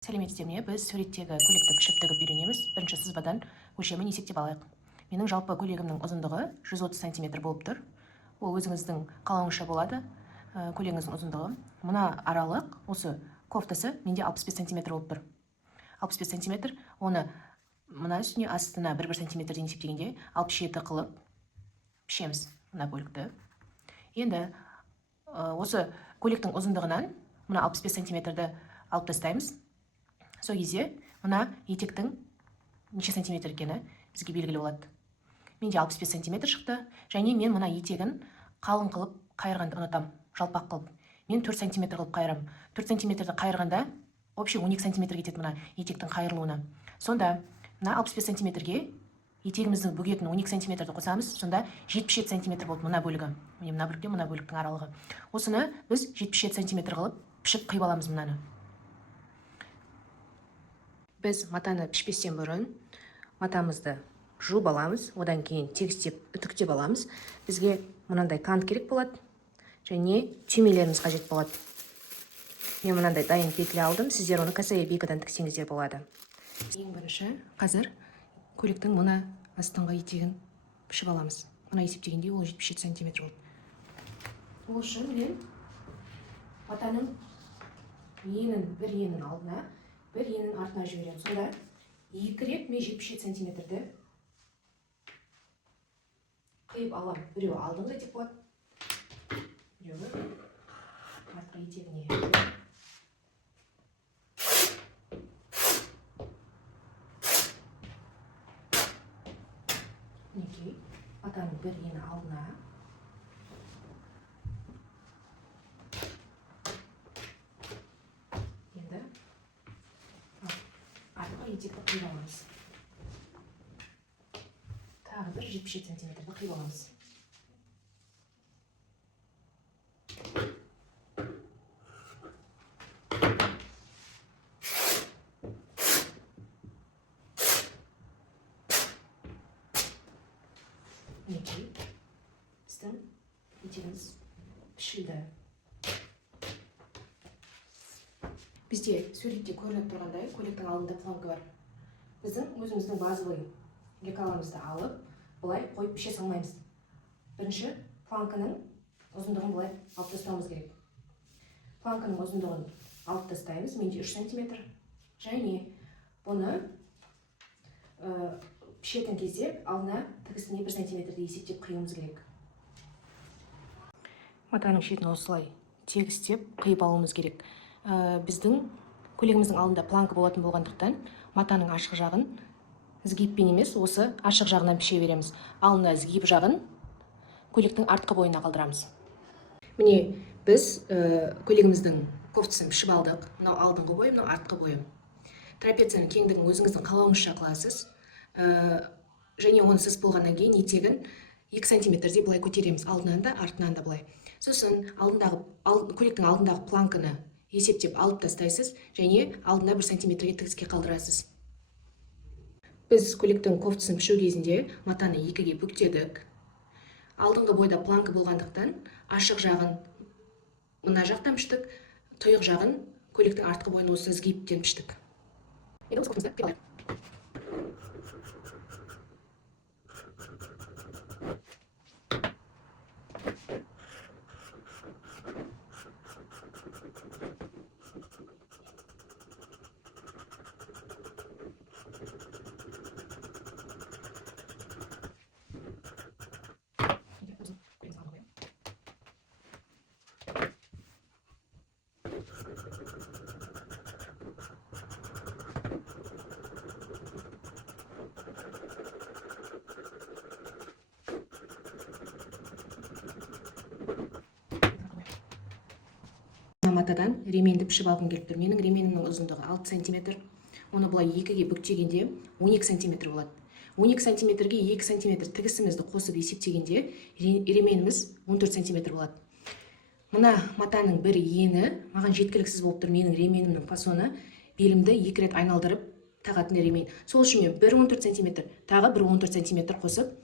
Сәлеметсіздер ме? Біз суреттегі көйлекті пішіп тігіп үйренеміз. Бірінші сызбадан өлшемін есептеп алайық. Менің жалпы көйлегімнің ұзындығы 130 см болып тұр. Ол өзіңіздің қалауыңызша болады. Көйлегіңіздің ұзындығы. Мына аралық, осы кофтасы менде 65 см болып тұр. 65 см, оны мына үстіне астына 1-1 см-ден есептегенде 67 қылып пішеміз мына бөлікті. Енді осы көйлектің ұзындығынан мына 65 см-ді алып тастаймыз. Сол кезде мына етектің неше сантиметр екені бізге белгілі болады. Менде 65 см шықты, және мен мына етегін қалың қылып қайырғанды ұнатам, жалпақ қылып. Мен 4 см қылып қайырам. 4 см-ді қайырғанда вообще 12 см кетеді мына етектің қайырылуына. Сонда мына 65 см-ге етегіміздің бөгетін 12 см-ді қосамыз, сонда 77 см болды мына бөлігі. Мына бөлікте мына бөліктің аралығы. Осыны біз 77 см қылып пішіп қиып аламыз мынаны. Біз матаны пішпестен бұрын матамызды жуып аламыз, одан кейін тегістеп, үтіктеп аламыз. Бізге мынандай кант керек болады, және түймелеріміз қажет болады. Мен мынандай дайын петля алдым, сіздер оны косая бикадан тіксеңіздер болады. Ең бірінші, қазір көйлектің мына астыңғы етегін пішіп аламыз. Мына есептегенде ол 77 см болды. Ол үшін мен матаның бір енін алдына, бір енін артына жіберем. Сонда 2 рет мен 77 см-ді қиып алам. Біреуі алдыңғы етек болады, біреуі артқы етегіне. Мінекей, матаның бір ені алдына. Енді артқы етекті қиып аламыз. Тағы бір 77 см-ді қиып аламыз. Мінекей, біздің етегіміз пішілді. Бізде суретте көрініп тұрғандай көйлектің алдында планка бар. Біздің өзіміздің базовый лекаларымызды алып, бұлай қойып піше салмаймыз. Бірінші планканың ұзындығын бұлай алып тастауымыз керек. Планканың ұзындығын алып тастаймыз, менде 3 см. Және бұны пішетін кезде алдына тігісіне 1 см-ді есептеп қиюымыз керек. Матаның шетін осылай тегістеп қиып алуымыз керек. Біздің көйлегіміздің алдында планка болатын болғандықтан матаның ашық жағын сгибпен емес, осы ашық жағынан піше береміз. Ал мына сгиб жағын көйлектің артқы бойына қалдырамыз. Міне біз көйлегіміздің кофтасын пішіп алдық. Мынау алдыңғы бойы, мынау артқы бойы. Трапецияның кеңдігін өзіңіздің қалауыңызша қыласыз. Және оны сыз болғаннан кейін етегін 2 см-дей былай көтереміз, алдынан да, артынан да былай. Сосын көйлектің алдындағы планканы есептеп алып тастайсыз, және алдына 1 см-ге тігіске қалдырасыз. Біз көйлектің кофтасын пішу кезінде матаны 2-ге бүктедік. Алдыңғы бойда планка болғандықтан ашық жағын мына жақтан піштік, тұйық жағын көйлектің артқы бойын осы сгибтен піштік. Енді осы кофтамызды қиып алайық. Матадан ременді пішіп алғым келіп тұр. Менің ременімнің ұзындығы 6 см. Оны бұлай 2-ге бүктегенде 12 см болады. 12 см-ге 2 см тігісімізді қосып есептегенде ременіміз 14 см болады. Мына матаның бір ені маған жеткіліксіз болып тұр. Менің ременімнің фасоны белімді 2 рет айналдырып тағатын ремен. Сол үшін мен бір 14 см, тағы бір 14 см қосып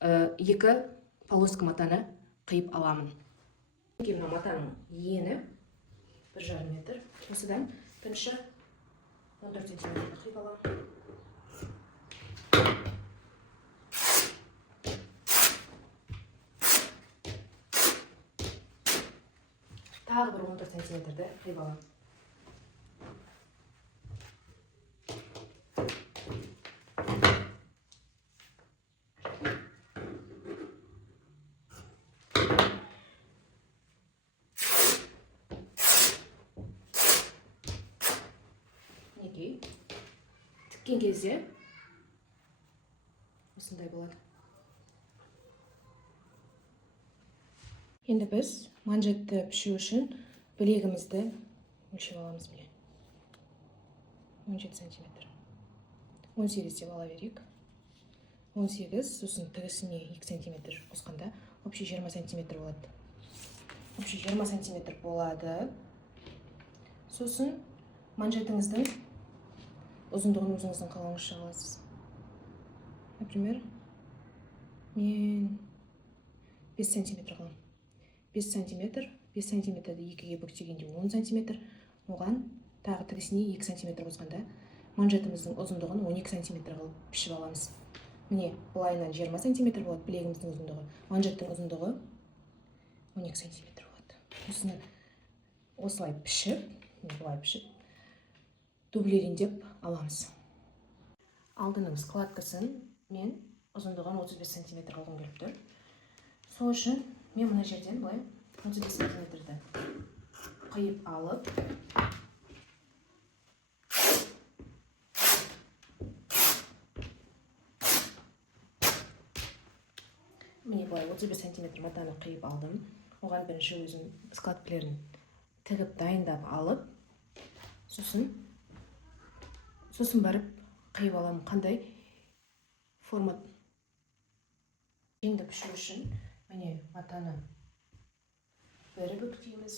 2 полоска матаны қиып аламын. Мына матаның ені 1,5 метр. Осыдан бірінші 14 сантиметр қиып аламын. Тағы бір 14 сантиметрді қиып аламын. Тіккен кезде осындай болады. Енді біз манжетті пішу үшін білегімізді өлшеп аламыз. 17 сантиметр. 18 деп ала берейік. 18, сосын тігісіне 2 сантиметр қосқанда общий 20 сантиметр болады. Общий 20 сантиметр болады. Сосын манжетіңіздің ұзындығын өзіңіздің қалауыңызша аласыз. Например, мен 5 сантиметр қалам. 5 сантиметр, 5 сантиметрді 2-ге бөлсегенде 10 сантиметр, оған тағы тігісіне 2 сантиметр қосқанда манжетіміздің ұзындығын 12 сантиметр қылып пішіп аламыз. Міне, былайынан 20 сантиметр болады білегіміздің ұзындығы, манжеттің ұзындығы 12 сантиметр болады. Осыны осылай пішіп, дублириндеп аламыз. Алдының складкасын мен ұзындығын 35 сантиметр қылғым келіп тұр. Сол үшін мен мына жерден былай 35 сантиметрді қиып алып, міне былай 35 сантиметр матаны қиып алдым. Оған бірінші өзім складкілерін тігіп дайындап алып, сосын барып қиып аламын. Қандай формат жеңді пішу үшін міне матаны бері бүктейміз.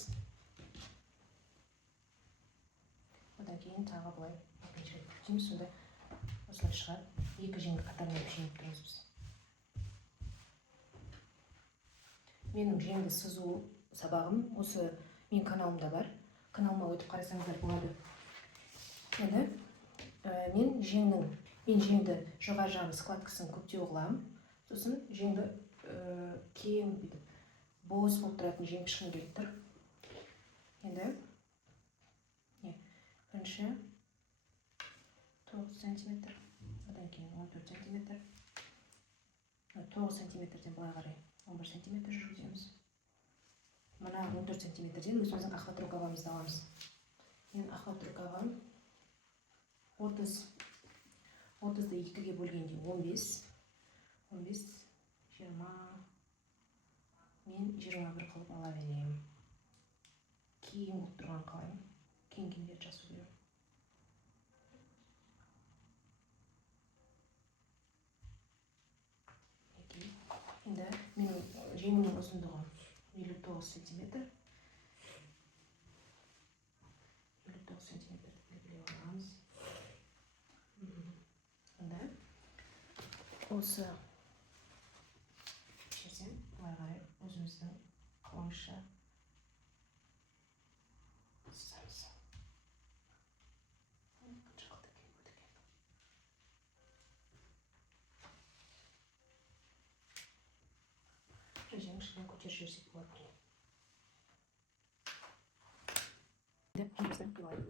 Одан кейін тағы былай екінші рет бүктейміз. Сонда осылай шығады. Екі жеңді қатарынан пішініп тұрмыз біз. Менің жеңді сызу сабағым осы мен каналымда бар. Каналыма өтіп қарасаңыздар болады. Енді мен жеңді жоғары жағын складкасын көптеу қыламын. Сосын жеңді кең боз болып тұратын жең пішкім келіп тұр. Енді бірінші 9 сантиметр, одан кейін 14 сантиметр, 9 сантиметрден былай қарай 11 сантиметр жүргіземіз. Мына 14 сантиметрден өзіміздің охват рукавамызды аламыз. Мен охват рукавам 30-ды 2-ге бөлгенде 15, 20, мен 21 қылып ала берейін. Кейін болып тұрған қалайым. Кеңгендер жасу берем. Енді менің жеңімнің ұзындығы 59 сантиметр. 59 сантиметрді белгілей аламыз. Онда осы жерден былай қарай өзіміздің қалауымызша сызамыз. Жеңін ішінен көтеріп жіберсек болады. Жемізді қилайын.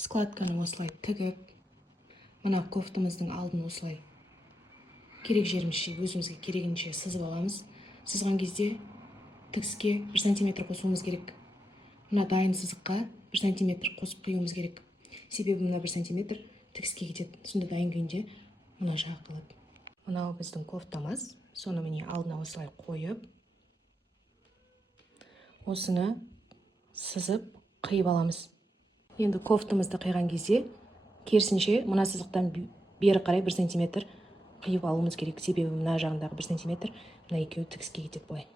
Складканы осылай тігіп, мына кофтамыздың алдын осылай керек жерімізше, өзімізге керегінше сызып аламыз. Сызған кезде тігіске 1 сантиметр қосуымыз керек. Мына дайын сызыққа 1 сантиметр қосып құюымыз керек. Себебі мына 1 сантиметр тігіске кетеді. Сонда дайын күйінде мына жағы қалады. Мынау біздің кофтамыз. Соны міне алдына осылай қойып, осыны сызып қиып аламыз. Енді кофтамызды қиған кезде керісінше мына сызықтан бері қарай 1 сантиметр қиып алуымыз керек. Себебі мына жағындағы 1 сантиметр, мына екеуі тігіске кетеді былай.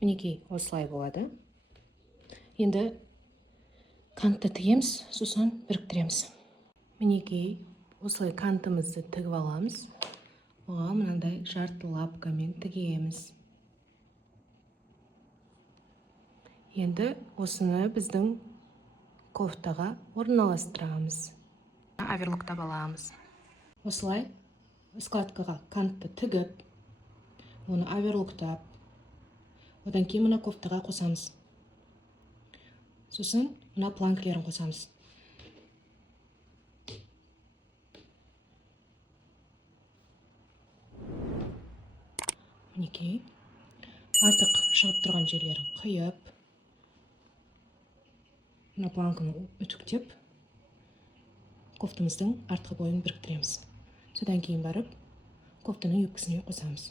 Мінекей осылай болады. Енді кантты тігеміз, сосын біріктіреміз. Мінекей осылай кантымызды тігіп аламыз. оған мынандай жарты лапкамен тігеміз. Енді осыны біздің кофтаға орналастырамыз. Оверлоктап аламыз. Осылай складкаға кантты тігіп, оны оверлоктап, одан кейін мына кофтаға қосамыз. Сосын мына планкілерін қосамыз. Мінекей, артық шығып тұрған жерлерін қиып, мына планканы үтіктеп, кофтамыздың артқы бойын біріктіреміз. Содан кейін барып, кофтаның юбкасына қосамыз.